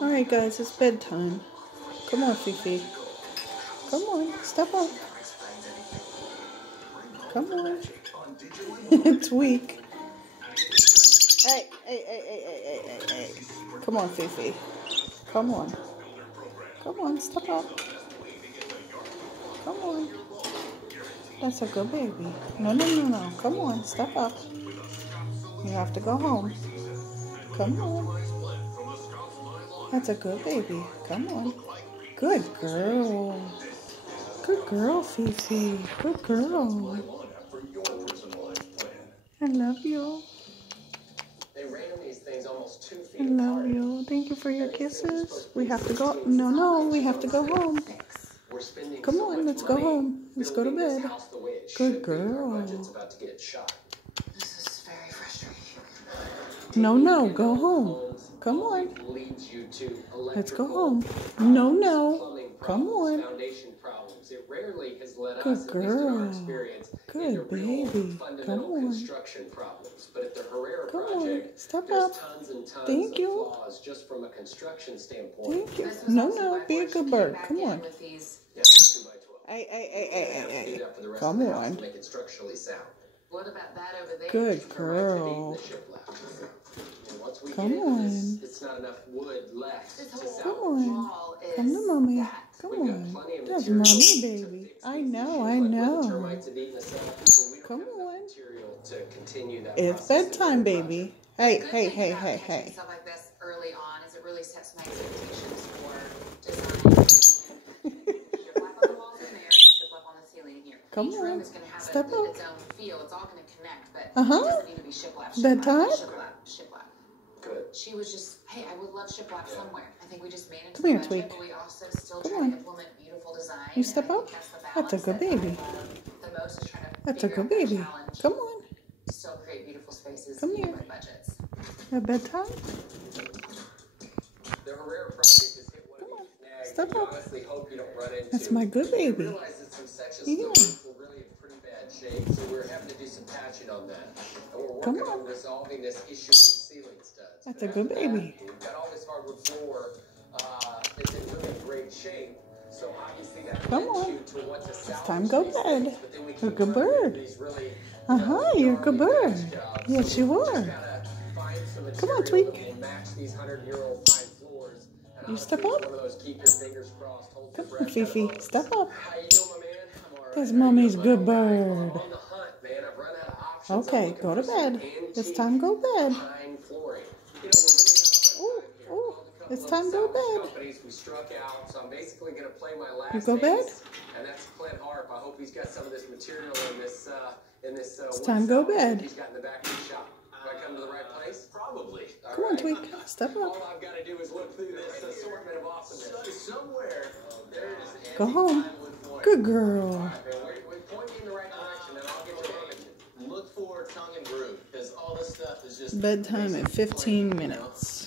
Alright guys, it's bedtime. Come on, Fifi. Come on, step up. Come on. It's weak. Hey. Come on, Fifi. Come on. Come on, step up. Come on. That's a good baby. No. Come on, step up. You have to go home. Come on. That's a good baby. Come on. Good girl. Good girl, Fifi. Good girl. I love you. I love you. Thank you for your kisses. We have to go. No. We have to go home. Come on, let's go home. Let's go to bed. Good girl. This is very frustrating. No, go home. Come on. Let's go home. No. Come on. Good girl. Good baby. Come on. Come on. Step up. Thank you. Thank you. No. Be a good bird. Come on. Hey. Come on. What about that over there? Good girl. Come on. Come on. Come to mommy. Come on. That's mommy, baby. I know. Come on. It's bedtime, baby. Hey. Stuff like this early on is it really sets my expectations for design. Shiplap on the walls in there, shiplap on the ceiling here. Come Each on. room is going to have Step up. its own feel. It's all going to connect, but it doesn't need to be shiplap. Bedtime? Shiplap. Good. She was just, hey, I would love shiplap somewhere. I think we just made it to Come here, budget, Tweak. but we also still Come try on. to implement beautiful design. You step up? That's a good baby. The most is trying to That's a good baby. Come on. Still create beautiful spaces. Come here. With budgets. At bedtime? Come on. Step up. That's my good baby. Yeah. So we're having to do some patching on that. And we're working on resolving this issue with ceiling studs. That's a good baby. We've got all this hardwood floor. It's in really great shape. So obviously that Come on. you to what to It's time to go to bed. You're a good bird. Really, You're a good bird. Yes, you are. Come on, Tweak. You step up. Come on, Fifi. Step up. That's mommy's good bird. Okay, go to bed. It's time to go to bed. Ooh, it's time to go to bed. You go to bed? It's time to go to bed. Probably. Come on, Tweak. Step up. All I've got to do is look through this assortment of awesomeness. Somewhere there is Go home. Good girl. we point you in the right direction, and I'll get you. Look for tongue and groove, because all this stuff is just Bedtime at 15 minutes.